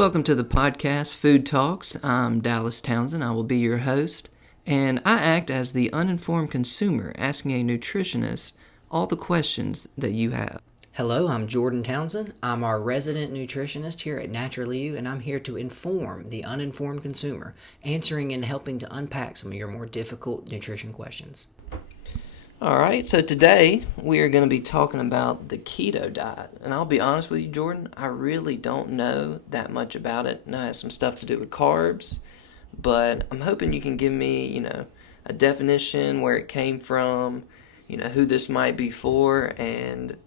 Welcome to the podcast, Food Talks. I'm Dallas Townsend. I will be your host, and I act as the uninformed consumer asking a nutritionist all the questions that you have. Hello, I'm Jordan Townsend. I'm our resident nutritionist here at Naturally You, and I'm here to inform the uninformed consumer, answering and helping to unpack some of your more difficult nutrition questions. All right, so today we are going to be talking about the keto diet. And I'll be honest with you, Jordan, I really don't know that much about it. And it has some stuff to do with carbs, but I'm hoping you can give me, a definition, where it came from, who this might be for, and,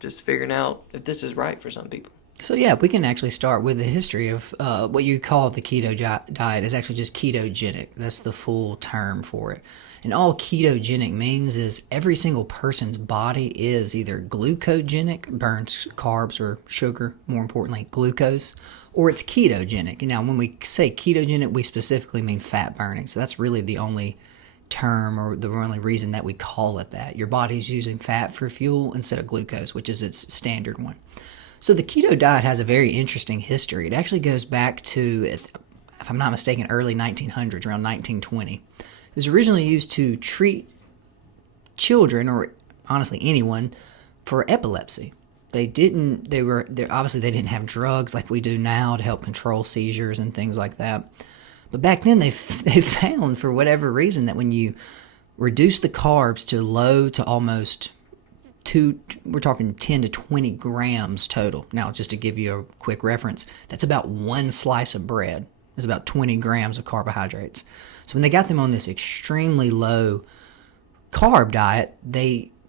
just figuring out if this is right for some people. So yeah, we can actually start with the history of what you call the keto diet is actually just ketogenic. That's the full term for it. And all ketogenic means is every single person's body is either glucogenic, burns carbs or sugar, more importantly glucose, or it's ketogenic. And now when we say ketogenic, we specifically mean fat burning. So that's really the only term or the only reason that we call it that. Your body's using fat for fuel instead of glucose, which is its standard one. So the keto diet has a very interesting history. It actually goes back to, if I'm not mistaken, early 1900s, around 1920. It was originally used to treat children, or honestly anyone, for epilepsy. Obviously they didn't have drugs like we do now to help control seizures and things like that. But back then they found, for whatever reason, that when you reduce the carbs to low to almost we're talking 10 to 20 grams total. Now, just to give you a quick reference, that's about one slice of bread. It's about 20 grams of carbohydrates. So when they got them on this extremely low carb diet,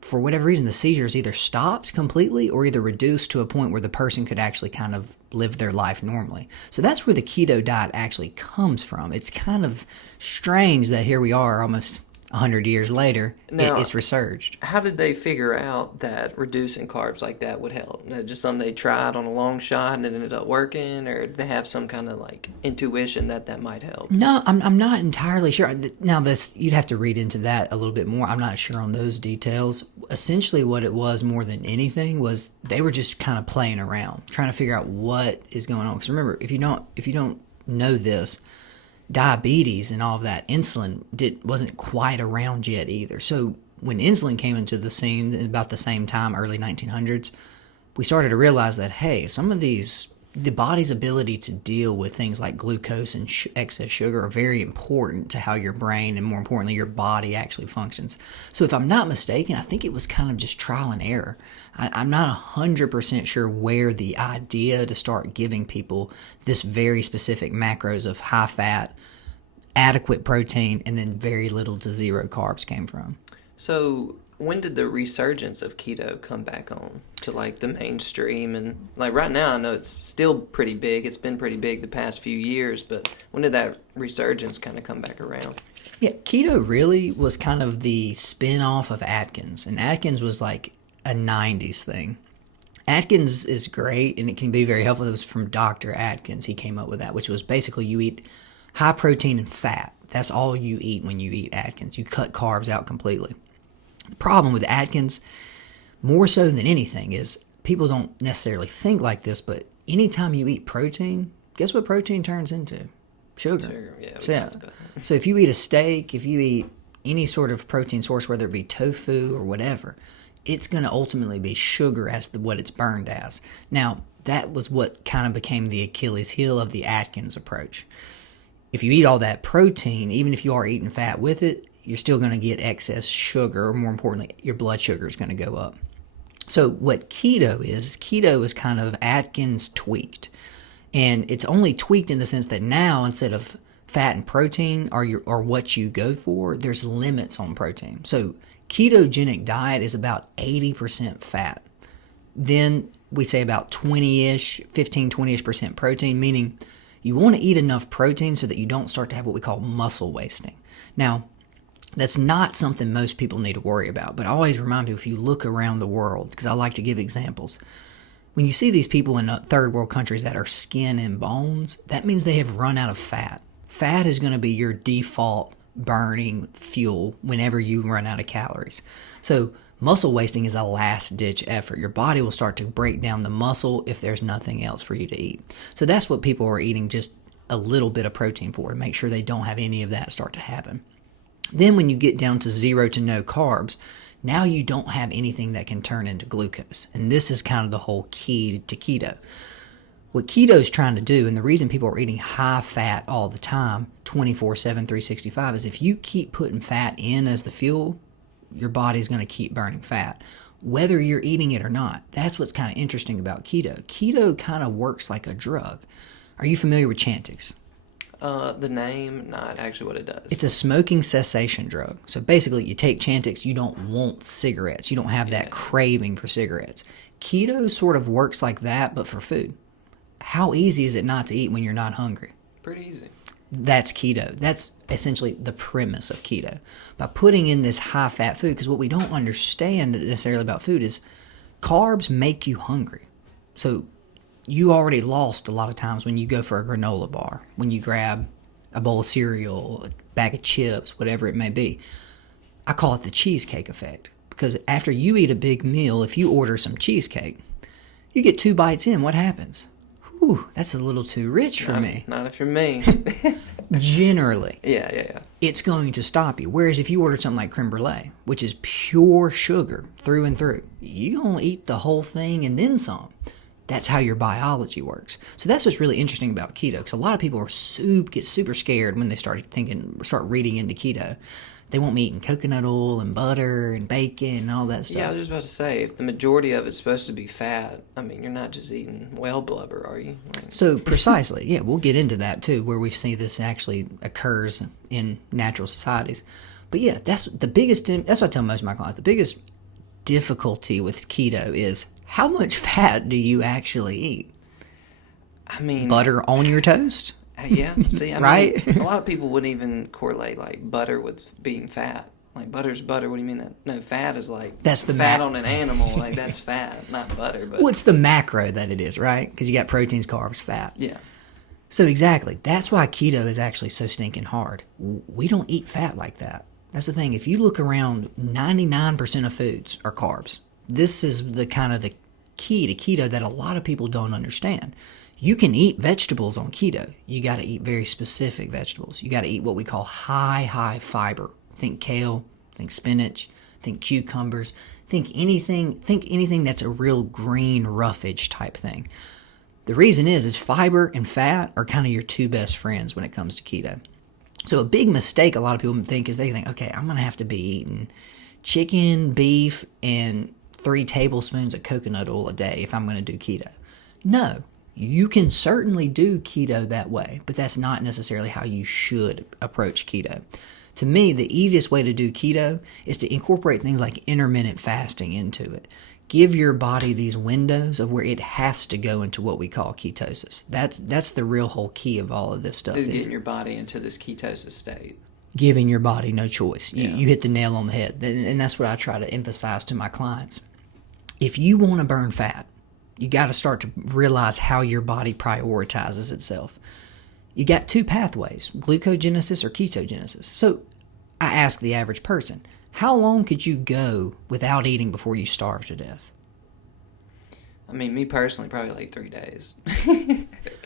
for whatever reason, the seizures either stopped completely or either reduced to a point where the person could actually kind of live their life normally. So that's where the keto diet actually comes from. It's kind of strange that here we are almost 100 years later, it's resurged. How did they figure out that reducing carbs like that would help? Just something they tried on a long shot and it ended up working, or did they have some kind of intuition that might help? No, I'm not entirely sure. Now you'd have to read into that a little bit more. I'm not sure on those details. Essentially what it was more than anything was they were just kind of playing around, trying to figure out what is going on. Because remember, if you don't know this, diabetes and all of that, insulin wasn't quite around yet either. So when insulin came into the scene about the same time, early 1900s, we started to realize that, hey, some of the body's ability to deal with things like glucose and excess sugar are very important to how your brain and, more importantly, your body actually functions. So if I'm not mistaken, I think it was kind of just trial and error. I'm not 100% sure where the idea to start giving people this very specific macros of high fat, adequate protein, and then very little to zero carbs came from. So when did the resurgence of keto come back on to the mainstream? And right now, I know it's still pretty big. It's been pretty big the past few years, but when did that resurgence kind of come back around? Yeah, keto really was kind of the spin-off of Atkins, and Atkins was like a 90s thing. Atkins is great, and it can be very helpful. It was from Dr. Atkins. He came up with that, which was basically you eat high protein and fat. That's all you eat when you eat Atkins. You cut carbs out completely. The problem with Atkins, more so than anything, is people don't necessarily think like this, but anytime you eat protein, guess what protein turns into? Sugar. Yeah. So if you eat a steak, if you eat any sort of protein source, whether it be tofu or whatever, it's going to ultimately be sugar as what it's burned as. Now, that was what kind of became the Achilles heel of the Atkins approach. If you eat all that protein, even if you are eating fat with it, you're still going to get excess sugar, or more importantly, your blood sugar is going to go up. So what keto is kind of Atkins tweaked. And it's only tweaked in the sense that now, instead of fat and protein are what you go for, there's limits on protein. So ketogenic diet is about 80% fat. Then we say about 20-ish, 15, 20-ish% protein, meaning you want to eat enough protein so that you don't start to have what we call muscle wasting. Now, that's not something most people need to worry about, but I always remind people, if you look around the world, because I like to give examples, when you see these people in third world countries that are skin and bones, that means they have run out of fat. Fat is going to be your default burning fuel whenever you run out of calories. So muscle wasting is a last ditch effort. Your body will start to break down the muscle if there's nothing else for you to eat. So that's what people are eating just a little bit of protein for, to make sure they don't have any of that start to happen. Then when you get down to 0 to no carbs, now you don't have anything that can turn into glucose. And this is kind of the whole key to keto. What keto is trying to do, and the reason people are eating high fat all the time, 24/7, 365, is if you keep putting fat in as the fuel, your body's going to keep burning fat, whether you're eating it or not. That's what's kind of interesting about keto. Keto kind of works like a drug. Are you familiar with Chantix? The name, not actually what it does. It's a smoking cessation drug. So basically, you take Chantix, you don't want cigarettes. You don't have that craving for cigarettes. Keto sort of works like that, but for food. How easy is it not to eat when you're not hungry? Pretty easy. That's keto. That's essentially the premise of keto. By putting in this high-fat food, because what we don't understand necessarily about food is carbs make you hungry. So you already lost a lot of times when you go for a granola bar, when you grab a bowl of cereal, a bag of chips, whatever it may be. I call it the cheesecake effect, because after you eat a big meal, if you order some cheesecake, you get 2 bites in, what happens? Whew, that's a little too rich for me. Not if you're me. Generally. Yeah. It's going to stop you. Whereas if you order something like creme brulee, which is pure sugar through and through, you're going to eat the whole thing and then some. That's how your biology works. So that's what's really interesting about keto, because a lot of people get super scared when they start reading into keto. They want me eating coconut oil and butter and bacon and all that stuff. Yeah, I was just about to say, if the majority of it's supposed to be fat, I mean, you're not just eating whale blubber, are you? So precisely, yeah, we'll get into that too, where we see this actually occurs in natural societies. But yeah, that's what I tell most of my clients. The biggest difficulty with keto is how much fat do you actually eat? I mean, butter on your toast? Yeah, see, I right? mean, a lot of people wouldn't even correlate like butter with being fat. Like butter's butter. What do you mean that? No, fat is like that's the fat on an animal. Like that's fat, not butter. But what's the macro that it is, right? Because you got proteins, carbs, fat. Yeah. So exactly, that's why keto is actually so stinking hard. We don't eat fat like that. That's the thing. If you look around, 99% of foods are carbs. This is the kind of the key to keto that a lot of people don't understand. You can eat vegetables on keto. You got to eat very specific vegetables. You got to eat what we call high fiber. Think kale, think spinach, think cucumbers, think anything that's a real green roughage type thing. The reason is fiber and fat are kind of your 2 best friends when it comes to keto. So a big mistake a lot of people think is they think, okay, I'm going to have to be eating chicken, beef, and 3 tablespoons of coconut oil a day if I'm going to do keto. No. You can certainly do keto that way, but that's not necessarily how you should approach keto. To me, the easiest way to do keto is to incorporate things like intermittent fasting into it. Give your body these windows of where it has to go into what we call ketosis. That's the real whole key of all of this stuff. Is getting your body into this ketosis state. Giving your body no choice. Yeah. You hit the nail on the head, and that's what I try to emphasize to my clients. If you want to burn fat, you got to start to realize how your body prioritizes itself. You got 2 pathways, glucogenesis or ketogenesis. So I ask the average person, how long could you go without eating before you starve to death? I mean, me personally, probably like 3 days.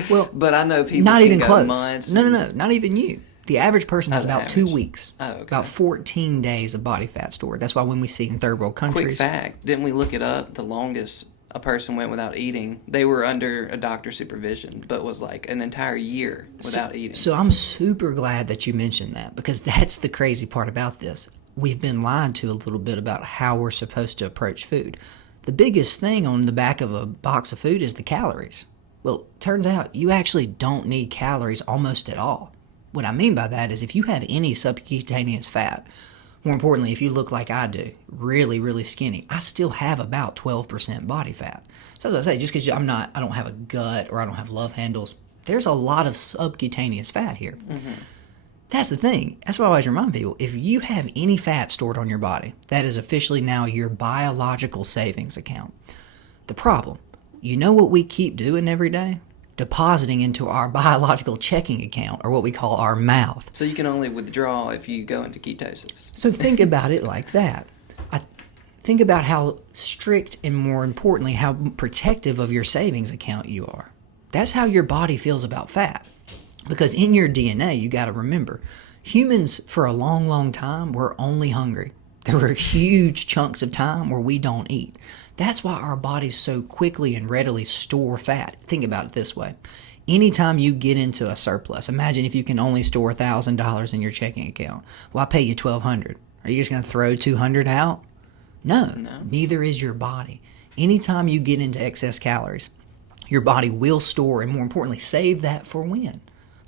Well, but I know people not can even go close. months. No, not even you. The average person has about 2 weeks, okay. About 14 days of body fat stored. That's why when we see in third world countries. Quick fact, didn't we look it up? The longest a person went without eating, they were under a doctor's supervision, but was like an entire year without eating. So I'm super glad that you mentioned that, because that's the crazy part about this. We've been lied to a little bit about how we're supposed to approach food. The biggest thing on the back of a box of food is the calories. Well, turns out you actually don't need calories almost at all. What I mean by that is if you have any subcutaneous fat, more importantly, if you look like I do, really, really skinny, I still have about 12% body fat. So that's what I say, just because I don't have a gut or I don't have love handles, there's a lot of subcutaneous fat here. Mm-hmm. That's the thing. That's what I always remind people. If you have any fat stored on your body, that is officially now your biological savings account. The problem, you know what we keep doing every day? depositing into our biological checking account, or what we call our mouth. So you can only withdraw if you go into ketosis. So think about it like that. Think about how strict and, more importantly, how protective of your savings account you are. That's how your body feels about fat. Because in your DNA, you got to remember, humans for a long, long time were only hungry. There were huge chunks of time where we don't eat. That's why our bodies so quickly and readily store fat. Think about it this way. Anytime you get into a surplus, imagine if you can only store $1,000 in your checking account. Well, I pay you $1,200. Are you just going to throw $200 out? No, neither is your body. Anytime you get into excess calories, your body will store and, more importantly, save that for when?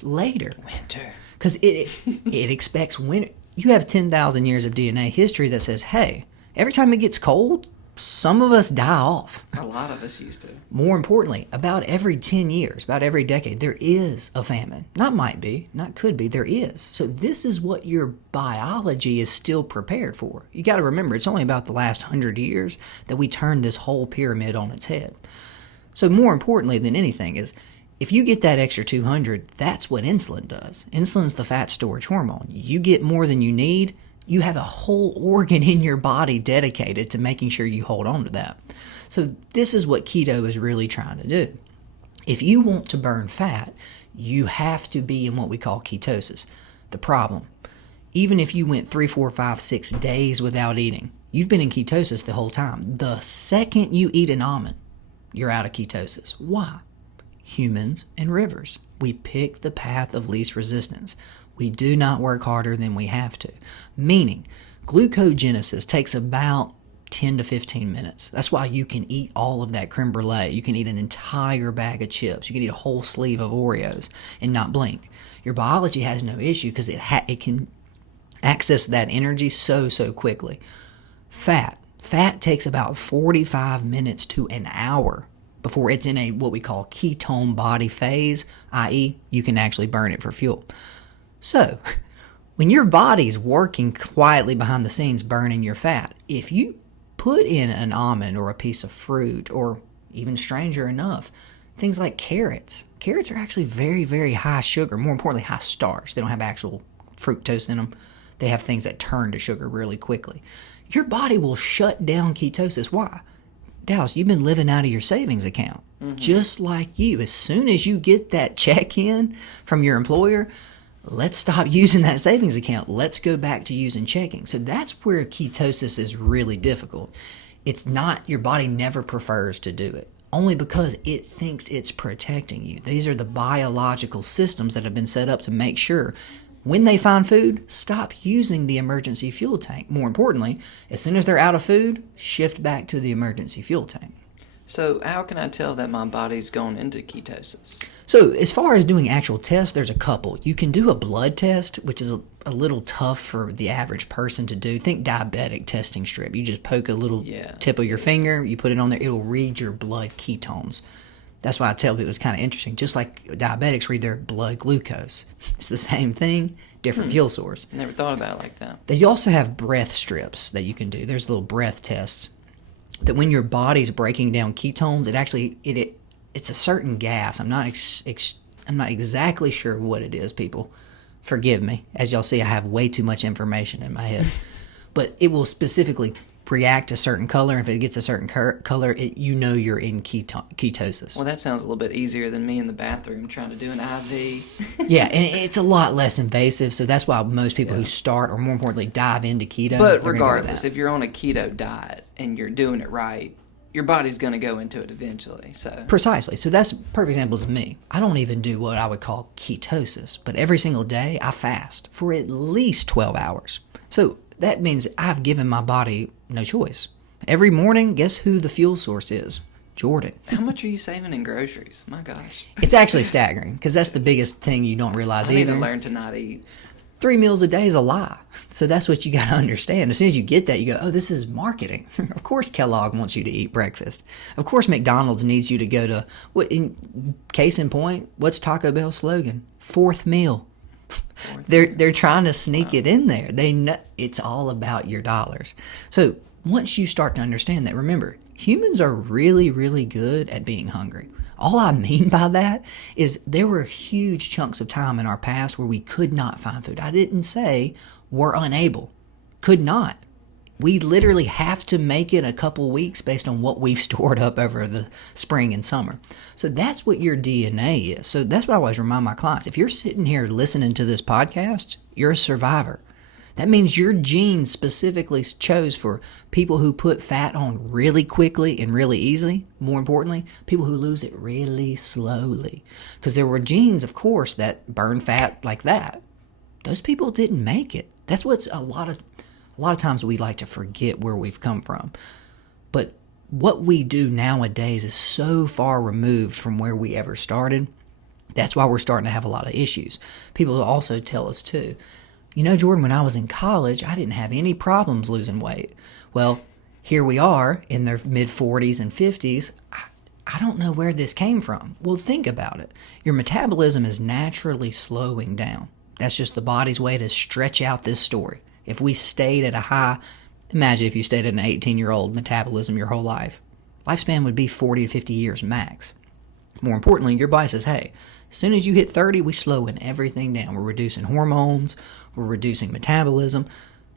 Later. Winter. Because it expects winter. You have 10,000 years of DNA history that says, hey, every time it gets cold, some of us die off. A lot of us used to. More importantly, about every 10 years, about every decade, there is a famine. Not might be, not could be, there is. So this is what your biology is still prepared for. You got to remember, it's only about the last 100 years that we turned this whole pyramid on its head. So more importantly than anything is, if you get that extra 200, that's what insulin does. Insulin's the fat storage hormone. You get more than you need, you have a whole organ in your body dedicated to making sure you hold on to that. So this is what keto is really trying to do. If you want to burn fat, you have to be in what we call ketosis. The problem, even if you went 3, 4, 5, 6 days without eating, you've been in ketosis the whole time. The second you eat an almond, you're out of ketosis. Why? Humans and rivers. We pick the path of least resistance. We do not work harder than we have to. Meaning, glucogenesis takes about 10 to 15 minutes. That's why you can eat all of that creme brulee. You can eat an entire bag of chips. You can eat a whole sleeve of Oreos and not blink. Your biology has no issue because it can access that energy so quickly. Fat takes about 45 minutes to an hour before it's in a what we call ketone body phase, i.e. you can actually burn it for fuel. So, when your body's working quietly behind the scenes burning your fat, if you put in an almond or a piece of fruit, or even stranger enough, things like carrots. Carrots are actually very, very high sugar, more importantly, high starch. They don't have actual fructose in them. They have things that turn to sugar really quickly. Your body will shut down ketosis. Why? Dallas, you've been living out of your savings account. Just like you. As soon as you get that check in from your employer, let's stop using that savings account. Let's go back to using checking. So that's where ketosis is really difficult. It's not, your body never prefers to do it, only because it thinks it's protecting you. These are the biological systems that have been set up to make sure when they find food, stop using the emergency fuel tank. More importantly, as soon as they're out of food, shift back to the emergency fuel tank. So how can I tell that my body's gone into ketosis? So as far as doing actual tests, there's a couple. You can do a blood test, which is a little tough for the average person to do. Think diabetic testing strip. You just poke a little tip of your finger, you put it on there, it'll read your blood ketones. That's why I tell people it's kind of interesting. Just like diabetics read their blood glucose. It's the same thing, different fuel source. Never thought about it like that. They also have breath strips that you can do. There's little breath tests that when your body's breaking down ketones, it's a certain gas. I'm not exactly sure what it is, people. Forgive me. As y'all see, I have way too much information in my head. But it will specifically react to a certain color. If it gets a certain color, you're in ketosis. Well, that sounds a little bit easier than me in the bathroom trying to do an IV. Yeah, and it's a lot less invasive, so that's why most people who start, or more importantly, dive into keto. But regardless, if you're on a keto diet and you're doing it right, your body's going to go into it eventually. So precisely. So that's perfect examples of me. I don't even do what I would call ketosis, but every single day I fast for at least 12 hours. So that means I've given my body no choice. Every morning, guess who the fuel source is? Jordan. How much are you saving in groceries? My gosh. It's actually staggering, because that's the biggest thing you don't realize I need either. to learn to not eat. 3 meals a day is a lie. So that's what you got to understand. As soon as you get that, you go, oh, this is marketing. Of course Kellogg wants you to eat breakfast. Of course McDonald's needs you to go to, case in point, what's Taco Bell's slogan? 4th meal. They're trying to sneak it in there. They know it's all about your dollars. So once you start to understand that, remember, humans are really, really good at being hungry. All I mean by that is there were huge chunks of time in our past where we could not find food. I didn't say we're unable. Could not. We literally have to make it a couple weeks based on what we've stored up over the spring and summer. So that's what your DNA is. So that's what I always remind my clients. If you're sitting here listening to this podcast, you're a survivor. That means your genes specifically chose for people who put fat on really quickly and really easily. More importantly, people who lose it really slowly. Because there were genes, of course, that burn fat like that. Those people didn't make it. That's what's a lot of times we like to forget where we've come from. But what we do nowadays is so far removed from where we ever started. That's why we're starting to have a lot of issues. People also tell us too, you know, Jordan, when I was in college, I didn't have any problems losing weight. Well, here we are in their mid-40s and 50s. I don't know where this came from. Well, think about it. Your metabolism is naturally slowing down. That's just the body's way to stretch out this story. If we stayed at a high, imagine if you stayed at an 18-year-old metabolism your whole life. Lifespan would be 40 to 50 years max. More importantly, your body says, hey, as soon as you hit 30, we slowing everything down. We're reducing hormones. We're reducing metabolism.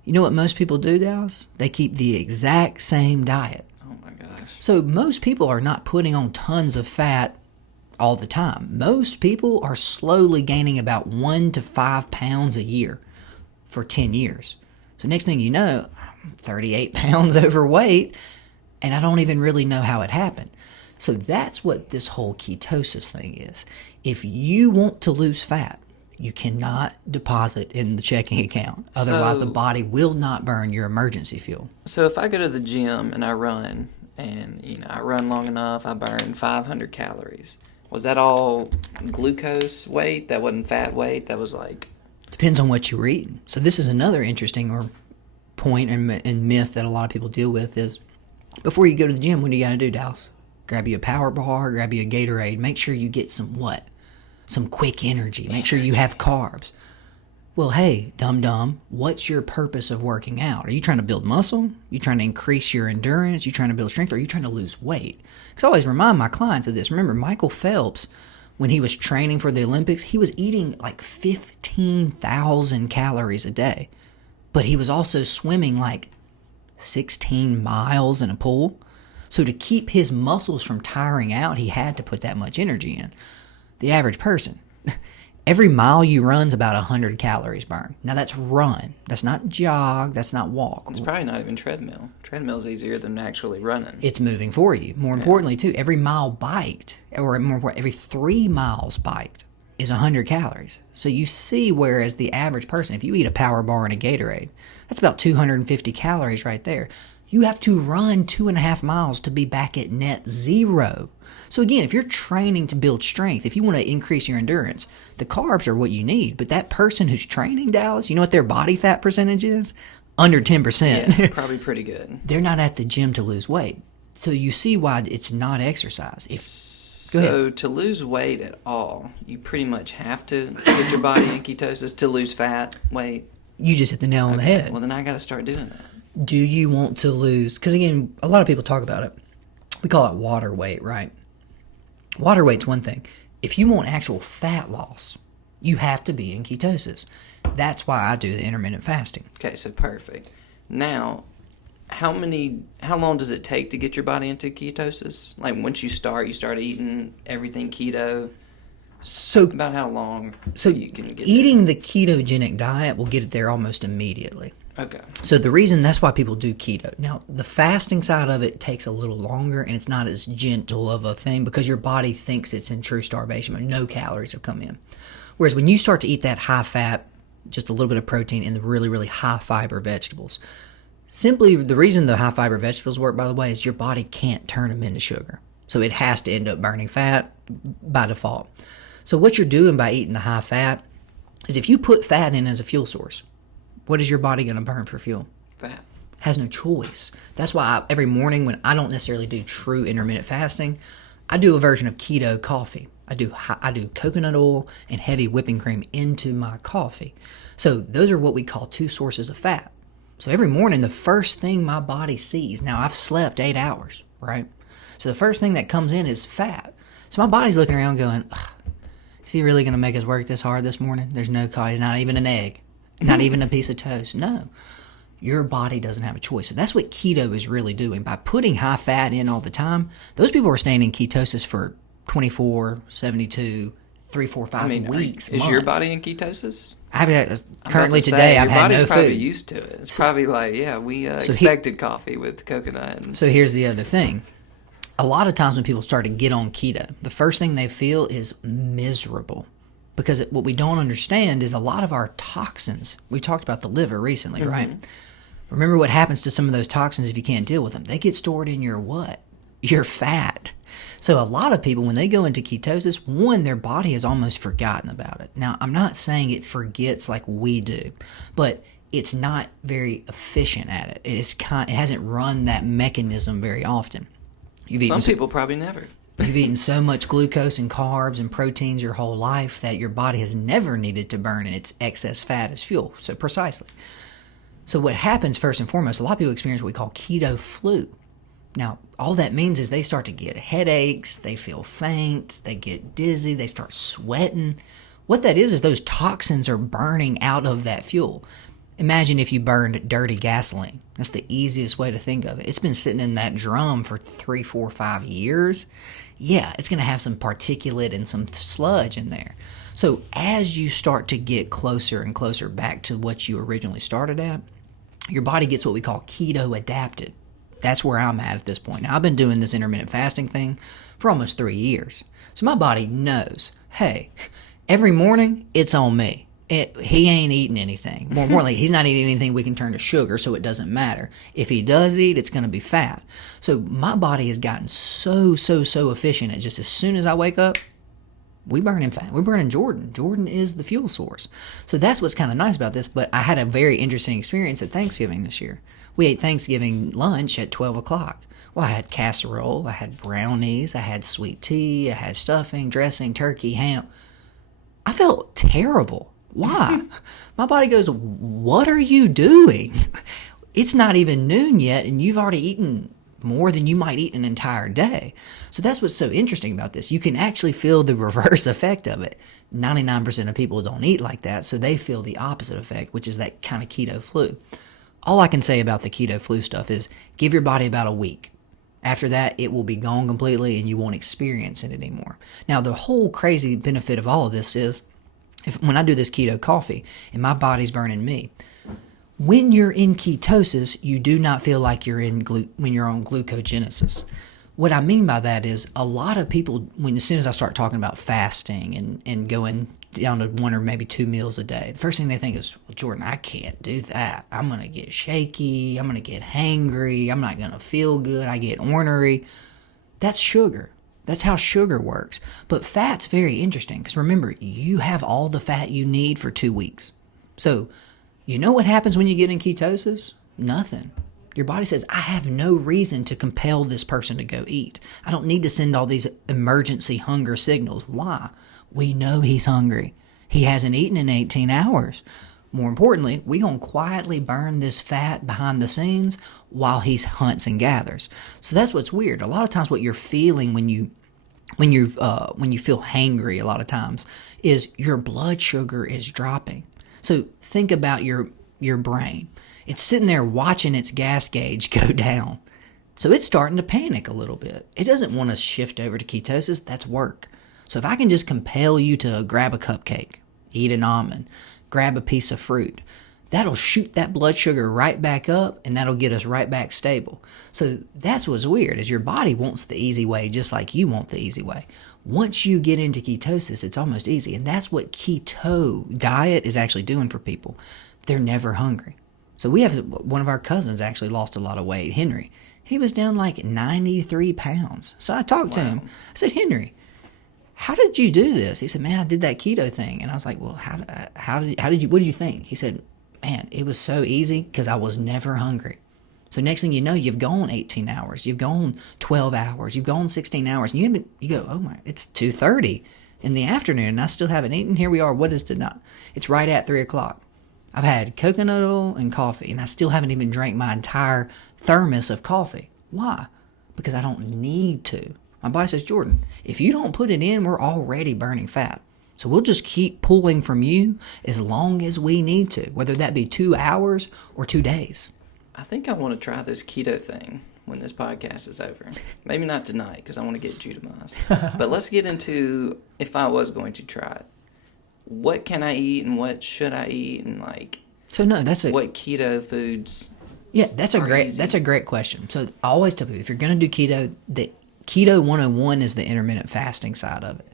You know what most people do, Dallas? They keep the exact same diet. Oh my gosh. So most people are not putting on tons of fat all the time. Most people are slowly gaining about 1 to 5 pounds a year for 10 years. So next thing you know, I'm 38 pounds overweight, and I don't even really know how it happened. So that's what this whole ketosis thing is. If you want to lose fat, you cannot deposit in the checking account. Otherwise, the body will not burn your emergency fuel. So if I go to the gym and I run, and I run long enough, I burn 500 calories. Was that all glucose weight? That wasn't fat weight? That was like... Depends on what you were eating. So this is another interesting point and myth that a lot of people deal with is, before you go to the gym, what do you got to do, Dallas? Grab you a power bar, grab you a Gatorade. Make sure you get some what? Some quick energy. Make sure you have carbs. Well, hey, dum-dum, what's your purpose of working out? Are you trying to build muscle? You trying to increase your endurance? You trying to build strength? Or are you trying to lose weight? Because I always remind my clients of this. Remember, Michael Phelps, when he was training for the Olympics, he was eating like 15,000 calories a day. But he was also swimming like 16 miles in a pool. So to keep his muscles from tiring out, he had to put that much energy in. The average person, every mile you run is about 100 calories burned. Now that's run. That's not jog. That's not walk. It's probably not even treadmill. Treadmill's easier than actually running. It's moving for you. More importantly, too, every mile biked, or more important, every 3 miles biked is 100 calories. So you see, whereas the average person, if you eat a power bar and a Gatorade, that's about 250 calories right there. You have to run 2.5 miles to be back at net zero. So again, if you're training to build strength, if you want to increase your endurance, the carbs are what you need. But that person who's training, Dallas, you know what their body fat percentage is? Under 10%. Yeah, probably pretty good. They're not at the gym to lose weight. So you see why it's not exercise. So to lose weight at all, you pretty much have to get your body in ketosis to lose fat, weight. You just hit the nail on the head. Well, then I got to start doing that. Do you want to lose? Because again, a lot of people talk about it. We call it water weight, right? Water weight's one thing. If you want actual fat loss, you have to be in ketosis. That's why I do the intermittent fasting. Okay, so perfect. Now, how long does it take to get your body into ketosis? Like once you start eating everything keto. So about how long you can get eating there? The ketogenic diet will get it there almost immediately. Okay. So the reason that's why people do keto. Now, the fasting side of it takes a little longer and it's not as gentle of a thing because your body thinks it's in true starvation, but no calories have come in. Whereas when you start to eat that high fat, just a little bit of protein and the really, really high fiber vegetables, simply the reason the high fiber vegetables work, by the way, is your body can't turn them into sugar. So it has to end up burning fat by default. So what you're doing by eating the high fat is if you put fat in as a fuel source, what is your body going to burn for fuel? Fat. Has no choice. That's why every morning when I don't necessarily do true intermittent fasting, I do a version of keto coffee. I do coconut oil and heavy whipping cream into my coffee. So those are what we call 2 sources of fat. So every morning, the first thing my body sees, now I've slept 8 hours, right? So the first thing that comes in is fat. So my body's looking around going, ugh, is he really going to make us work this hard this morning? There's no coffee, not even an egg, not even a piece of toast. No, your body doesn't have a choice. So that's what keto is really doing. By putting high fat in all the time, those people are staying in ketosis for 24, 72, 3, 4, 5 weeks, is months. your body in ketosis? Currently today, I've had no Your body's probably food. used to it. It's probably like, we expected coffee with coconut. And So here's the other thing. A lot of times when people start to get on keto, the first thing they feel is miserable. Because what we don't understand is a lot of our toxins, we talked about the liver recently, right? Remember what happens to some of those toxins if you can't deal with them? They get stored in your what? Your fat. So a lot of people, when they go into ketosis, one, their body has almost forgotten about it. Now, I'm not saying it forgets like we do, but it's not very efficient at it. It hasn't run that mechanism very often. Some people probably never. You've eaten so much glucose and carbs and proteins your whole life that your body has never needed to burn its excess fat as fuel. So precisely. So what happens first and foremost, a lot of people experience what we call keto flu. Now, all that means is they start to get headaches, they feel faint, they get dizzy, they start sweating. What that is those toxins are burning out of that fuel. Imagine if you burned dirty gasoline. That's the easiest way to think of it. It's been sitting in that drum for 3, 4, 5 years. Yeah, it's going to have some particulate and some sludge in there. So as you start to get closer and closer back to what you originally started at, your body gets what we call keto adapted. That's where I'm at this point. Now, I've been doing this intermittent fasting thing for almost 3 years. So my body knows, hey, every morning it's on me. He ain't eating anything. More importantly, he's not eating anything we can turn to sugar, so it doesn't matter. If he does eat, it's going to be fat. So my body has gotten so efficient at just as soon as I wake up, we burning fat. We're burning Jordan. Jordan is the fuel source. So that's what's kind of nice about this. But I had a very interesting experience at Thanksgiving this year. We ate Thanksgiving lunch at 12 o'clock. Well, I had casserole, I had brownies, I had sweet tea, I had stuffing, dressing, turkey, ham. I felt terrible. Why? My body goes, what are you doing? It's not even noon yet, and you've already eaten more than you might eat an entire day. So that's what's so interesting about this. You can actually feel the reverse effect of it. 99% of people don't eat like that, so they feel the opposite effect, which is that kind of keto flu. All I can say about the keto flu stuff is give your body about a week. After that, it will be gone completely, and you won't experience it anymore. Now, the whole crazy benefit of all of this is, when I do this keto coffee and my body's burning me, when you're in ketosis, you do not feel like you're when you're on glucogenesis. What I mean by that is a lot of people, as soon as I start talking about fasting and going down to 1 or maybe 2 meals a day, the first thing they think is, well, Jordan, I can't do that. I'm going to get shaky. I'm going to get hangry. I'm not going to feel good. I get ornery. That's sugar. That's how sugar works. But fat's very interesting because remember, you have all the fat you need for 2 weeks. So, you know what happens when you get in ketosis? Nothing. Your body says, I have no reason to compel this person to go eat. I don't need to send all these emergency hunger signals. Why? We know he's hungry. He hasn't eaten in 18 hours. More importantly, we gonna quietly burn this fat behind the scenes while he hunts and gathers. So that's what's weird. A lot of times, what you're feeling when you feel hangry, a lot of times, is your blood sugar is dropping. So think about your brain. It's sitting there watching its gas gauge go down. So it's starting to panic a little bit. It doesn't want to shift over to ketosis. That's work. So if I can just compel you to grab a cupcake, eat an almond, grab a piece of fruit, that'll shoot that blood sugar right back up, and that'll get us right back stable. So that's what's weird, is your body wants the easy way just like you want the easy way. Once you get into ketosis, it's almost easy. And that's what keto diet is actually doing for people. They're never hungry. So we have one of our cousins actually lost a lot of weight, Henry. He was down like 93 pounds. So I talked to him. I said, Henry, how did you do this? He said, man, I did that keto thing. And I was like, well, what did you think? He said, man, it was so easy because I was never hungry. So next thing you know, you've gone 18 hours, you've gone 12 hours, you've gone 16 hours, and you go, oh my, it's 2:30 in the afternoon, and I still haven't eaten. Here we are. What is it not? It's right at 3 o'clock. I've had coconut oil and coffee, and I still haven't even drank my entire thermos of coffee. Why? Because I don't need to. My body says, Jordan, if you don't put it in, we're already burning fat. So we'll just keep pulling from you as long as we need to, whether that be 2 hours or 2 days. I think I want to try this keto thing when this podcast is over. Maybe not tonight because I want to get Judomized. But let's get into, if I was going to try it, what can I eat and what should I eat, and like, so no, what keto foods? Yeah, that's a great question. So I always tell people, if you're going to do keto, the Keto 101 is the intermittent fasting side of it.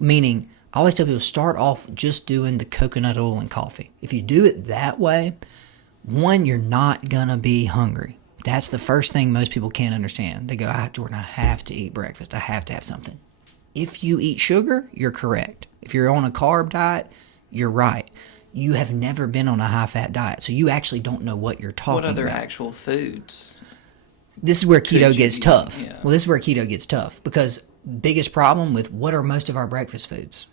Meaning, I always tell people, start off just doing the coconut oil and coffee. If you do it that way, one, you're not going to be hungry. That's the first thing most people can't understand. They go, Jordan, I have to eat breakfast. I have to have something. If you eat sugar, you're correct. If you're on a carb diet, you're right. You have never been on a high-fat diet, so you actually don't know what you're talking about. What other actual foods? This is where keto gets tough. Yeah. Well, this is where keto gets tough because biggest problem with what are most of our breakfast foods?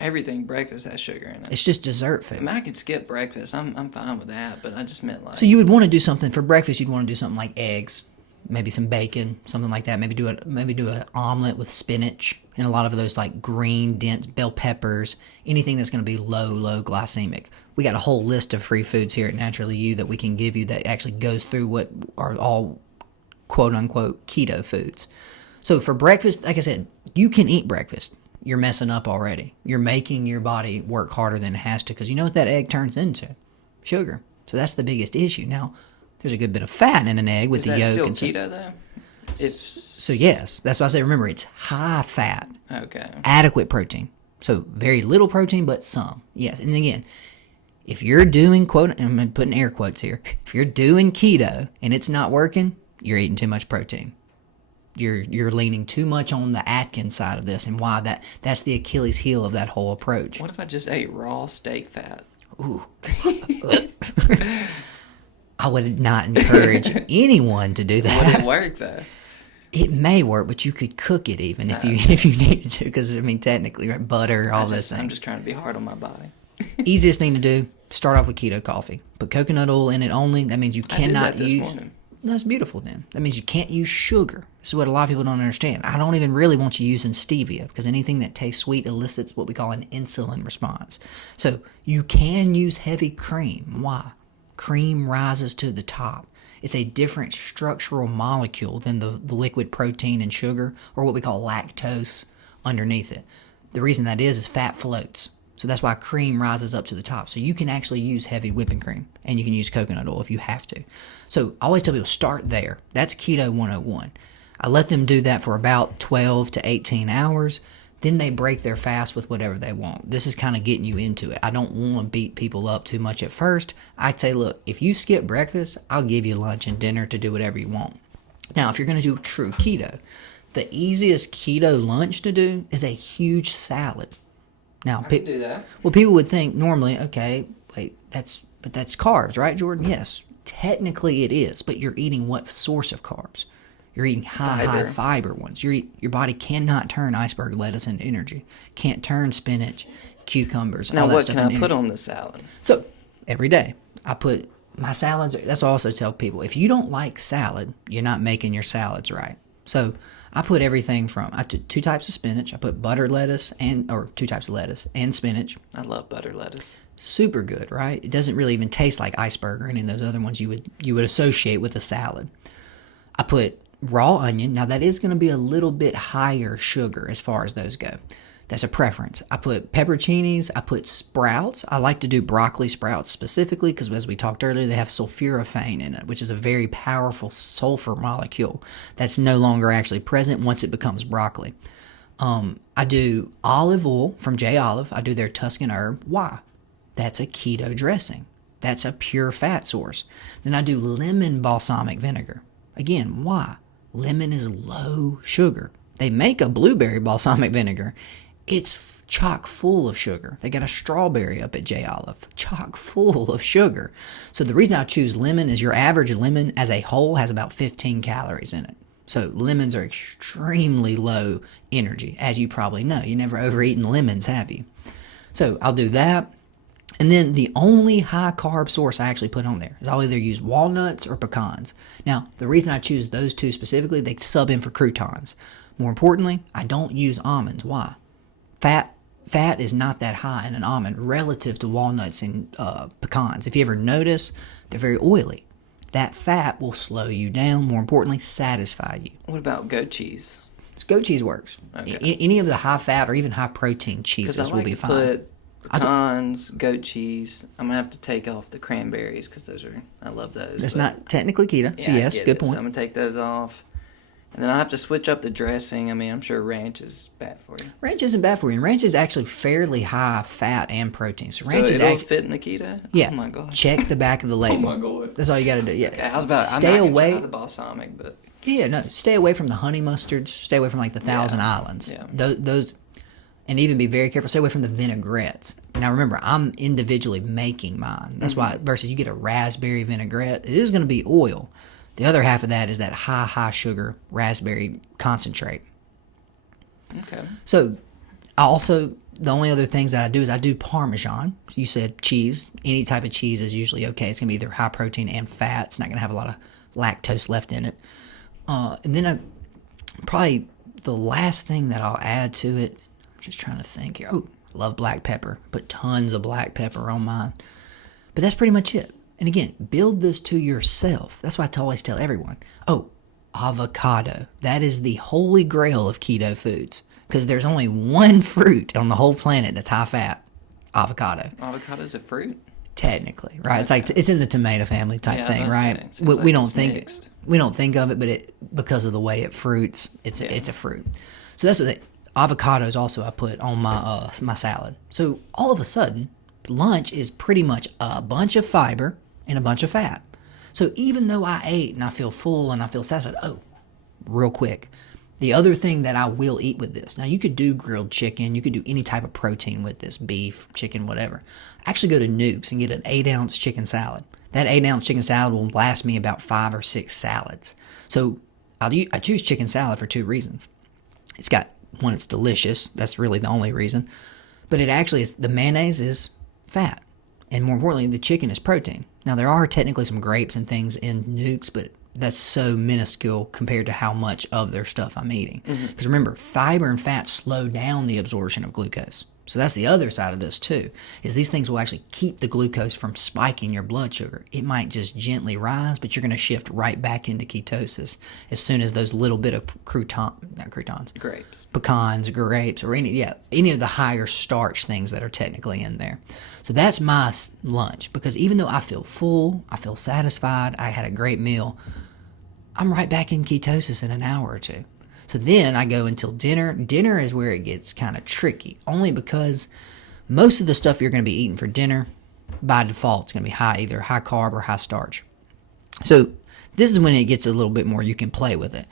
Everything breakfast has sugar in it. It's just dessert food. I mean, I could skip breakfast. I'm fine with that, but I just meant like. So you would want to do something for breakfast. You'd want to do something like eggs, maybe some bacon, something like that. Maybe do an omelet with spinach and a lot of those like green, dense bell peppers. Anything that's going to be low glycemic. We got a whole list of free foods here at Naturally You that we can give you that actually goes through what are all quote unquote keto foods. So for breakfast, like I said, you can eat breakfast. You're messing up already. You're making your body work harder than it has to because you know what that egg turns into? Sugar. So that's the biggest issue. Now, there's a good bit of fat in an egg with the yolk. Is that still keto though? So yes, that's why I say remember it's high fat. Okay. Adequate protein. So very little protein, but some. Yes, and again, if you're doing quote, I'm putting air quotes here. If you're doing keto and it's not working, you're eating too much protein. You're leaning too much on the Atkins side of this, and why that's the Achilles heel of that whole approach. What if I just ate raw steak fat? Ooh. I would not encourage anyone to do that. Would it work though? It may work, but you could cook it even if you needed to, because I mean technically, right, butter, all those things. I'm just trying to be hard on my body. Easiest thing to do: start off with keto coffee. Put coconut oil in it only. That means you cannot use. Morning. That's beautiful. Then that means you can't use sugar. This is what a lot of people don't understand. I don't even really want you using stevia because anything that tastes sweet elicits what we call an insulin response. So you can use heavy cream. Why? Cream rises to the top. It's a different structural molecule than the liquid protein and sugar, or what we call lactose underneath it. The reason that is fat floats. So that's why cream rises up to the top. So you can actually use heavy whipping cream, and you can use coconut oil if you have to. So I always tell people, start there. That's Keto 101. I let them do that for about 12 to 18 hours. Then they break their fast with whatever they want. This is kind of getting you into it. I don't want to beat people up too much at first. I'd say, look, if you skip breakfast, I'll give you lunch and dinner to do whatever you want. Now, if you're going to do true keto, the easiest keto lunch to do is a huge salad. Now, I can do that. Well, people would think normally, okay, wait, that's carbs, right, Jordan? Yes, technically it is, but you're eating what source of carbs? You're eating high fiber ones. Your body cannot turn iceberg lettuce into energy. Can't turn spinach, cucumbers, now, all that what stuff can into I put energy. on the salad? So every day I put my salads. That's what I also tell people. If you don't like salad, you're not making your salads right. So I put everything from, I took 2 types of spinach. I put butter lettuce or 2 types of lettuce and spinach. I love butter lettuce. Super good, right? It doesn't really even taste like iceberg or any of those other ones you would associate with a salad. I put raw onion. Now that is going to be a little bit higher sugar as far as those go. That's a preference. I put pepperoncinis. I put sprouts. I like to do broccoli sprouts specifically because, as we talked earlier, they have sulforaphane in it, which is a very powerful sulfur molecule that's no longer actually present once it becomes broccoli. I do olive oil from J Olive. I do their Tuscan herb. Why? That's a keto dressing. That's a pure fat source. Then I do lemon balsamic vinegar. Again, why? Lemon is low sugar. They make a blueberry balsamic vinegar. It's chock full of sugar. They got a strawberry up at J Olive, chock full of sugar. So the reason I choose lemon is your average lemon as a whole has about 15 calories in it. So lemons are extremely low energy, as you probably know. You never overeaten lemons, have you? So I'll do that. And then the only high carb source I actually put on there is I'll either use walnuts or pecans. Now, the reason I choose those two specifically, they sub in for croutons. More importantly, I don't use almonds. Why? Fat is not that high in an almond relative to walnuts and pecans. If you ever notice, they're very oily. That fat will slow you down. More importantly, satisfy you. What about goat cheese? Goat cheese works. Okay. Any of the high fat or even high protein Because cheeses I will like be to fine. put pecans, goat cheese. I'm gonna have to take off the cranberries because I love those. That's but- not technically keto, so Yeah, I yes, get good it. So point. I'm gonna take those off, and then I have to switch up the dressing. I mean, I'm sure ranch is bad for you. Ranch isn't bad for you. And ranch is actually fairly high fat and protein. So So ranch is it'll actually fit in the keto. yeah. Oh my god. Check the back of the label. my God. That's all you got to do. Yeah. Okay, I was about. I'm Stay not gonna away. try the balsamic, but Yeah, no. Stay away from the honey mustards. Stay away from like the Thousand Islands. Yeah. Those, and even be very careful. Stay away from the vinaigrettes. Now remember, I'm individually making mine. That's why versus you get a raspberry vinaigrette, it is going to be oil. The other half of that is that high sugar raspberry concentrate. okay. So, I also the only other things that I do is I do Parmesan. You said cheese. Any type of cheese is usually okay. It's gonna be either high protein and fat. It's not gonna have a lot of lactose left in it. And then probably the last thing that I'll add to it. I'm just trying to think here. Oh, I love black pepper. Put tons of black pepper on mine. But that's pretty much it. And again, build this to yourself. That's why I always tell everyone. Oh, avocado. That is the holy grail of keto foods. Because there's only one fruit on the whole planet that's high fat. Avocado. Avocado's a fruit. Technically, right? It's like it's in the tomato family type Yeah, thing, that's right? it. Seems We like don't it's think mixed. we don't think of it, but because of the way it fruits, it's a fruit. So that's what avocados also I put on my my salad. So all of a sudden, lunch is pretty much a bunch of fiber and a bunch of fat. So even though I ate and I feel full and I feel satisfied, oh, real quick. The other thing that I will eat with this, now you could do grilled chicken, you could do any type of protein with this, beef, chicken, whatever. Actually go to Nukes and get an 8-ounce chicken salad. That 8-ounce chicken salad will last me about 5 or 6 salads. So I choose chicken salad for 2 reasons. It's got, one, it's delicious. That's really the only reason. But it actually is, the mayonnaise is fat. And more importantly, the chicken is protein. Now there are technically some grapes and things in Nukes, but that's so minuscule compared to how much of their stuff I'm eating. Because remember, fiber and fat slow down the absorption of glucose. So that's the other side of this too, is these things will actually keep the glucose from spiking your blood sugar. It might just gently rise, but you're going to shift right back into ketosis as soon as those little bit of Grapes. pecans, grapes, or any of the higher starch things that are technically in there. So that's my lunch, because even though I feel full, I feel satisfied, I had a great meal, I'm right back in ketosis in an hour or two. So then I go until dinner. Dinner is where it gets kind of tricky, only because most of the stuff you're going to be eating for dinner, by default, it's going to be either high carb or high starch. So this is when it gets a little bit more, you can play with it.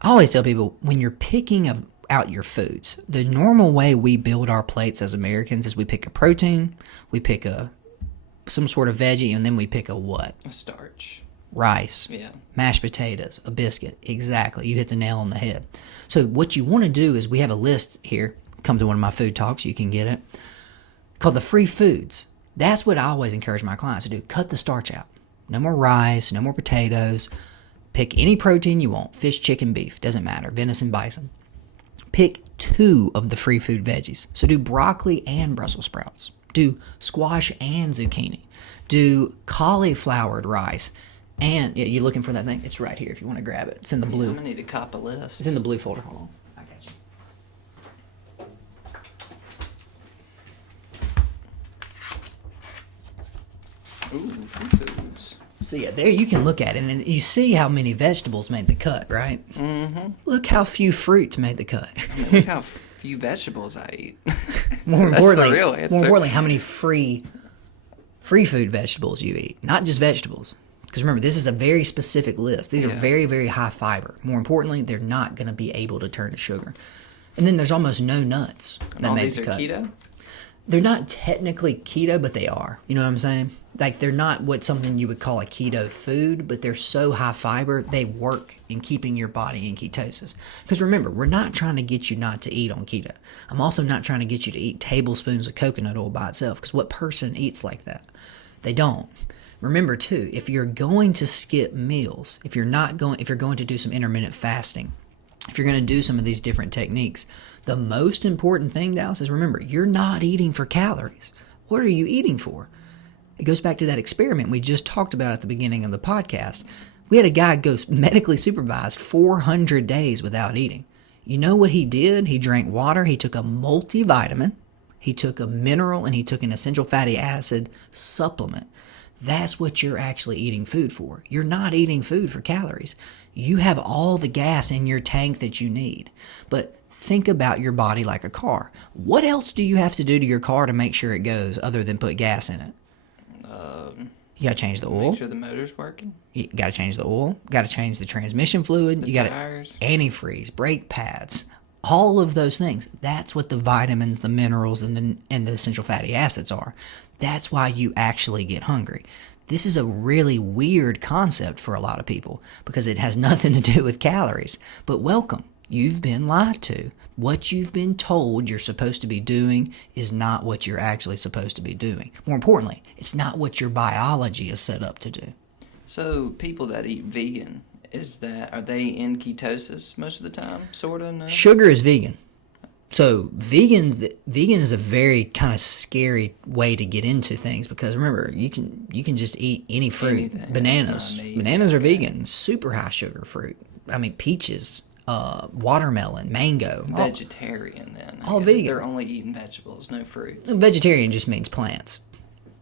I always tell people, when you're picking out your foods, the normal way we build our plates as Americans is we pick a protein, we pick some sort of veggie, and then we pick a what? A starch. Rice, Yeah. mashed potatoes, a biscuit. Exactly. You hit the nail on the head. So what you want to do is, we have a list here. Come to one of my food talks, you can get it, called the free foods. That's what I always encourage my clients to do. Cut the starch out. No more rice, no more potatoes. Pick any protein you want. Fish, chicken, beef. Doesn't matter. Venison, bison. Pick 2 of the free food veggies. So do broccoli and Brussels sprouts. Do squash and zucchini. Do cauliflowered rice. And you looking for that thing? It's right here if you want to grab it. It's in the blue. I'm gonna need to cop a list. It's in the blue folder. Hold on. I got you. Ooh, free foods. So yeah, there you can look at it, and you see how many vegetables made the cut, right? Mm-hmm. Look how few fruits made the cut. I mean, look how few vegetables I eat. More That's the importantly, real answer. more importantly, how many free food vegetables you eat, not just vegetables. Because remember, this is a very specific list. These are very, very high fiber. More importantly, they're not going to be able to turn to sugar. And then there's almost no nuts that All make these the are cut. keto? They're not technically keto, but they are. You know what I'm saying? Like they're not what something you would call a keto food, but they're so high fiber, they work in keeping your body in ketosis. Because remember, we're not trying to get you not to eat on keto. I'm also not trying to get you to eat tablespoons of coconut oil by itself, because what person eats like that? They don't. Remember too, if you're going to skip meals, if you're going to do some intermittent fasting, if you're going to do some of these different techniques, the most important thing, Dallas, is remember, you're not eating for calories. What are you eating for? It goes back to that experiment we just talked about at the beginning of the podcast. We had a guy go medically supervised 400 days without eating. You know what he did? He drank water, he took a multivitamin, he took a mineral, and he took an essential fatty acid supplement. That's what you're actually eating food for. You're not eating food for calories. You have all the gas in your tank that you need. But think about your body like a car. What else do you have to do to your car to make sure it goes other than put gas in it? You got to change the oil. Make sure the motor's working. You got to change the oil. Got to change the transmission fluid. The you got tires. Antifreeze, brake pads, all of those things. That's what the vitamins, the minerals, and the essential fatty acids are. That's why you actually get hungry. This is a really weird concept for a lot of people because it has nothing to do with calories. But welcome. You've been lied to. What you've been told you're supposed to be doing is not what you're actually supposed to be doing. More importantly, it's not what your biology is set up to do. So people that eat vegan, are they in ketosis most of the time? Sort of, no? Sugar is vegan. So vegan is a very kind of scary way to get into things because remember, you can just eat any fruit. Anything. Bananas are vegan, super high sugar fruit. I mean, peaches, watermelon, mango. Vegetarian then. All vegan. They're only eating vegetables, no fruits. Vegetarian just means plants.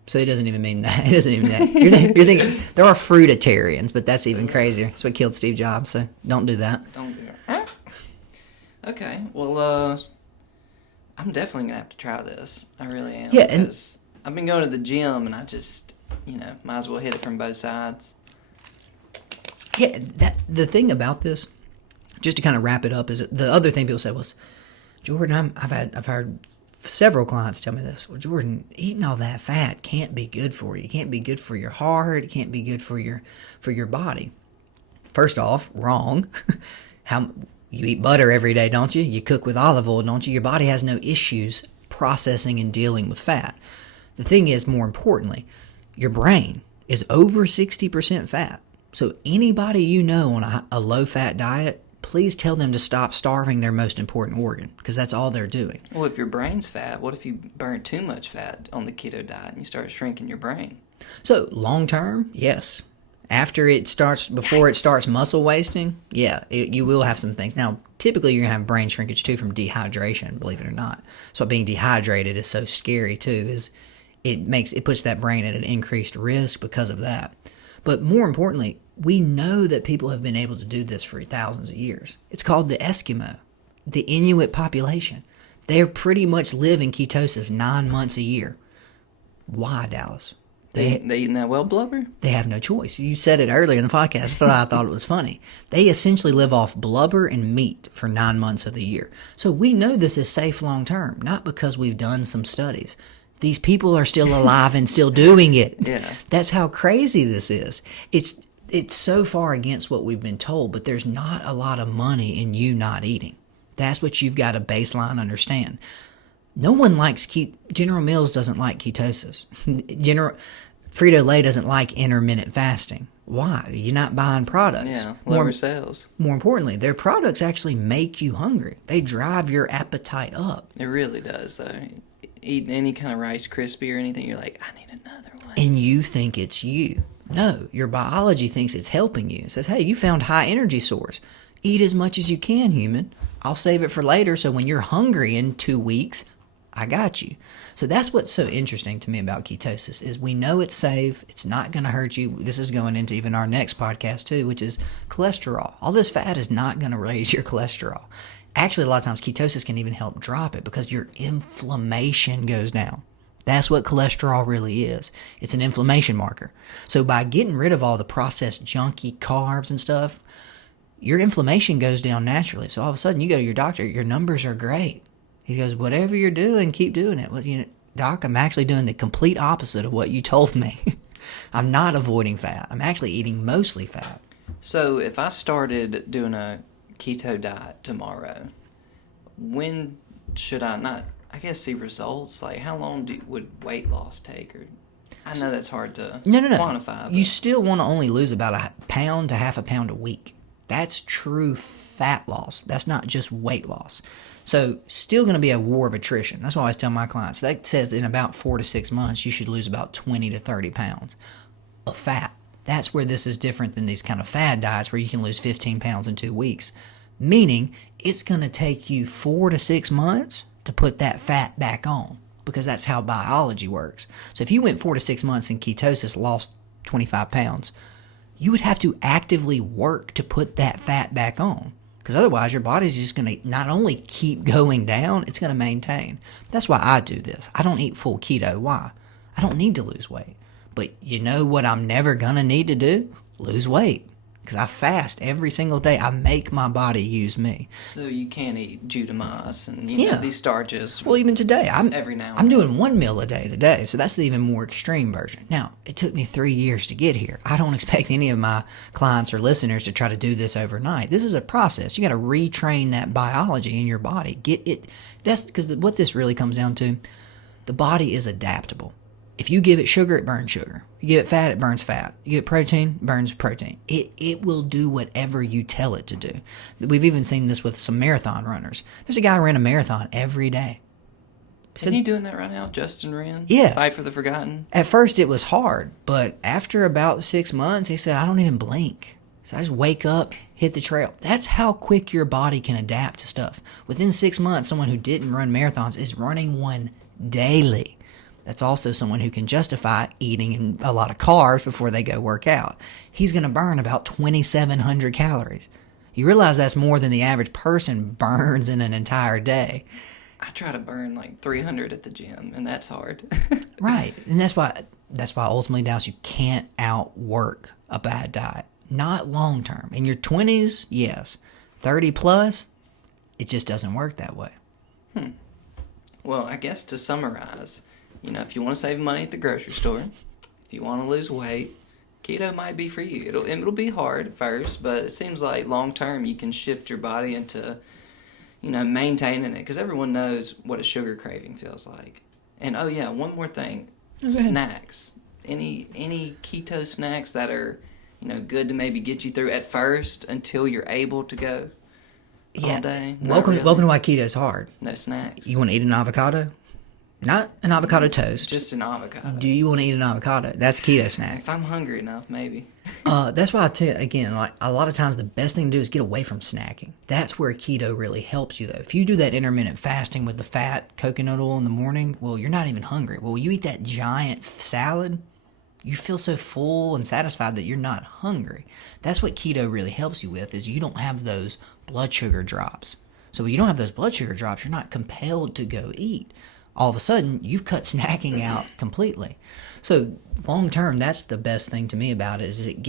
So it doesn't even mean that. It doesn't even that. You're thinking there are fruitarians, but that's even crazier. That's what killed Steve Jobs, so don't do that. Don't do it. Okay, well, I'm definitely going to have to try this. I really am. Yeah, because I've been going to the gym, and I just, might as well hit it from both sides. Yeah, the thing about this, just to kind of wrap it up, is the other thing people said was, Jordan, I've heard several clients tell me this. Well, Jordan, eating all that fat can't be good for you. It can't be good for your heart. It can't be good for your body. First off, wrong. You eat butter every day, don't you? You cook with olive oil, don't you? Your body has no issues processing and dealing with fat. The thing is, more importantly, your brain is over 60% fat. So anybody you know on a low-fat diet, please tell them to stop starving their most important organ, because that's all they're doing. Well, if your brain's fat, what if you burn too much fat on the keto diet and you start shrinking your brain? So long-term, yes. Before it starts muscle wasting, yeah, you will have some things. Now, typically you're going to have brain shrinkage too from dehydration, believe it or not. So being dehydrated is so scary too, is it puts that brain at an increased risk because of that. But more importantly, we know that people have been able to do this for thousands of years. It's called the Eskimo, the Inuit population. They pretty much live in ketosis 9 months a year. Why, Dallas? They eating that well blubber? They have no choice. You said it earlier in the podcast, so I thought it was funny. They essentially live off blubber and meat for 9 months of the year. So we know this is safe long term, not because we've done some studies. These people are still alive and still doing it. Yeah. That's how crazy this is. It's so far against what we've been told, but there's not a lot of money in you not eating. That's what you've got to baseline understand. No one likes General Mills doesn't like ketosis. Frito-Lay doesn't like intermittent fasting. Why? You're not buying products. Yeah, lower sales. More importantly, their products actually make you hungry. They drive your appetite up. It really does, though. Eating any kind of Rice Krispie or anything, you're like, I need another one. And you think it's you. No, your biology thinks it's helping you. It says, hey, you found high energy source. Eat as much as you can, human. I'll save it for later, so when you're hungry in 2 weeks, I got you. So that's what's so interesting to me about ketosis is we know it's safe. It's not going to hurt you. This is going into even our next podcast too, which is cholesterol. All this fat is not going to raise your cholesterol. Actually, a lot of times ketosis can even help drop it because your inflammation goes down. That's what cholesterol really is. It's an inflammation marker. So by getting rid of all the processed junky carbs and stuff, your inflammation goes down naturally. So all of a sudden you go to your doctor, your numbers are great. He goes, whatever you're doing, keep doing it. Well, Doc, I'm actually doing the complete opposite of what you told me. I'm not avoiding fat. I'm actually eating mostly fat. So if I started doing a keto diet tomorrow, when should I not, I guess, see results? Like, how long would weight loss take? Or I know that's hard to No. quantify. You But still want to only lose about a pound to half a pound a week. That's true fat loss. That's not just weight loss. So still going to be a war of attrition. That's why I always tell my clients. That says in about 4 to 6 months, you should lose about 20 to 30 pounds of fat. That's where this is different than these kind of fad diets where you can lose 15 pounds in 2 weeks. Meaning it's going to take you 4 to 6 months to put that fat back on, because that's how biology works. So if you went 4 to 6 months in ketosis, lost 25 pounds, you would have to actively work to put that fat back on, because otherwise your body's just going to not only keep going down, it's going to maintain. That's why I do this. I don't eat full keto. Why? I don't need to lose weight. But you know what I'm never going to need to do? Lose weight. Because I fast every single day. I make my body use me. so you can't eat Jutamas and you know these starches. Well, even today, every now and I'm then. doing 1 meal a day today, so that's the even more extreme version. Now, it took me 3 years to get here. I don't expect any of my clients or listeners to try to do this overnight. This is a process. You got to retrain that biology in your body. Get it. That's because what this really comes down to, the body is adaptable. If you give it sugar, it burns sugar. You give it fat, it burns fat. You give it protein, it burns protein. It will do whatever you tell it to do. We've even seen this with some marathon runners. There's a guy who ran a marathon every day. Isn't he doing that right now? Justin Wren? Yeah. Fight for the Forgotten? At first it was hard, but after about 6 months, he said, I don't even blink. So I just wake up, hit the trail. That's how quick your body can adapt to stuff. Within 6 months, someone who didn't run marathons is running one daily. That's also someone who can justify eating a lot of carbs before they go work out. He's going to burn about 2,700 calories. You realize that's more than the average person burns in an entire day. I try to burn like 300 at the gym, and that's hard. Right. And that's why ultimately, Dallas, you can't outwork a bad diet. Not long term. In your 20s, yes. 30 plus, it just doesn't work that way. Well, I guess to summarize, you know, if you want to save money at the grocery store, if you want to lose weight, keto might be for you. It'll be hard at first, but it seems like long term you can shift your body into, you know, maintaining it, because everyone knows what a sugar craving feels like. And oh yeah, one more thing, snacks. Any keto snacks that are, you know, good to maybe get you through at first until you're able to go all day. Welcome to why keto's hard. No snacks. You want to eat an avocado? Not an avocado toast. Just an avocado. Do you want to eat an avocado? That's a keto snack. If I'm hungry enough, maybe. That's why I tell you, again, like a lot of times the best thing to do is get away from snacking. That's where keto really helps you, though. If you do that intermittent fasting with the fat coconut oil in the morning, well, you're not even hungry. Well, you eat that giant salad, you feel so full and satisfied that you're not hungry. That's what keto really helps you with, is you don't have those blood sugar drops. So when you don't have those blood sugar drops, you're not compelled to go eat. All of a sudden, you've cut snacking out completely. So long term, that's the best thing to me about it, is it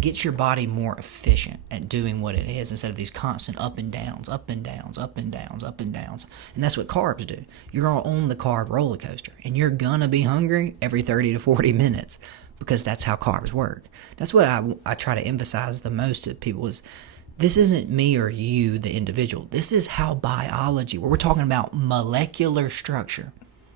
gets your body more efficient at doing what it is, instead of these constant up and downs, up and downs, up and downs, up and downs. And that's what carbs do. You're on the carb roller coaster, and you're gonna be hungry every 30 to 40 minutes, because that's how carbs work. That's what I try to emphasize the most to people is, this isn't me or you, the individual. This is how biology, where we're talking about molecular structure.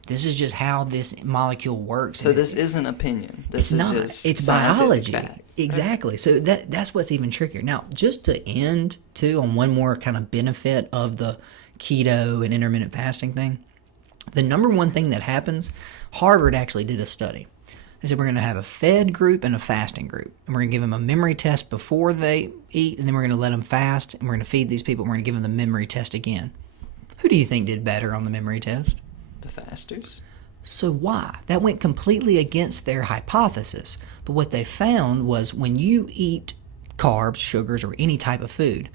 This is just how this molecule works. So this isn't opinion. This is not. just It's scientific biology. fact. Exactly. So that's what's even trickier. Now, just to end, too, on one more kind of benefit of the keto and intermittent fasting thing, the number one thing that happens, Harvard actually did a study. They said we're going to have a fed group and a fasting group. And we're going to give them a memory test before they eat, and then we're going to let them fast, and we're going to feed these people, and we're going to give them the memory test again. Who do you think did better on the memory test? The fasters. So why? That went completely against their hypothesis. But what they found was when you eat carbs, sugars, or any type of food,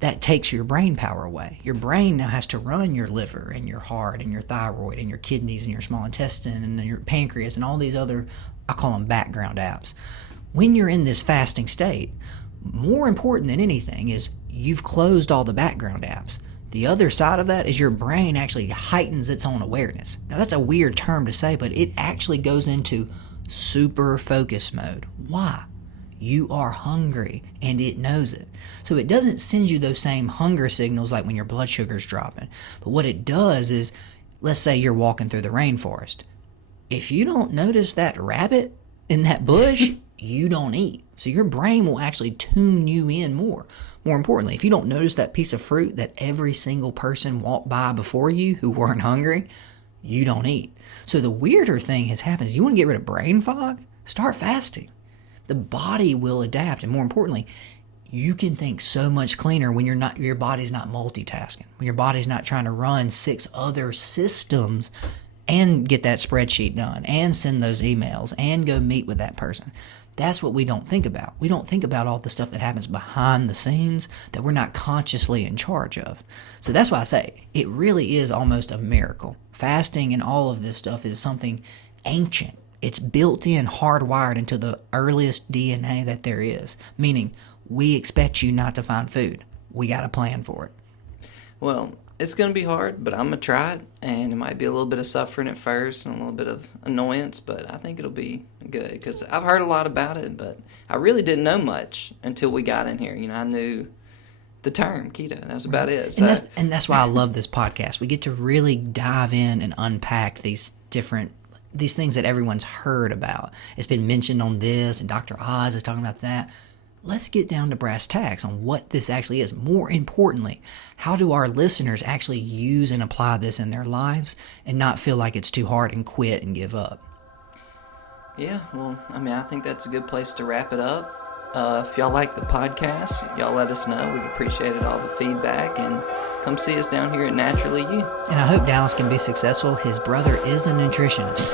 that takes your brain power away. Your brain now has to run your liver and your heart and your thyroid and your kidneys and your small intestine and your pancreas and all these other, I call them background apps. When you're in this fasting state, more important than anything is you've closed all the background apps. The other side of that is your brain actually heightens its own awareness. Now that's a weird term to say, but it actually goes into super focus mode. Why? You are hungry and it knows it. So it doesn't send you those same hunger signals like when your blood sugar's dropping. But what it does is, let's say you're walking through the rainforest. If you don't notice that rabbit in that bush, you don't eat. So your brain will actually tune you in more. More importantly, if you don't notice that piece of fruit that every single person walked by before you who weren't hungry, you don't eat. So the weirder thing has happened is, you want to get rid of brain fog? Start fasting. The body will adapt, and more importantly, you can think so much cleaner when your body's not multitasking, when your body's not trying to run 6 other systems and get that spreadsheet done and send those emails and go meet with that person. That's what we don't think about. We don't think about all the stuff that happens behind the scenes that we're not consciously in charge of. So that's why I say it really is almost a miracle. Fasting and all of this stuff is something ancient. It's built in, hardwired into the earliest DNA that there is, meaning we expect you not to find food. We got a plan for it. Well, it's going to be hard, but I'm going to try it, and it might be a little bit of suffering at first and a little bit of annoyance, but I think it'll be good because I've heard a lot about it, but I really didn't know much until we got in here. I knew the term keto. That was about it. So. And that's why I love this podcast. We get to really dive in and unpack these things that everyone's heard about. It's been mentioned on this, and Dr. Oz is talking about that. Let's get down to brass tacks on what this actually is. More importantly, how do our listeners actually use and apply this in their lives and not feel like it's too hard and quit and give up? Yeah, well, I think that's a good place to wrap it up. If y'all like the podcast, y'all let us know. We've appreciated all the feedback, and come see us down here at Naturally You. And I hope Dallas can be successful. His brother is a nutritionist.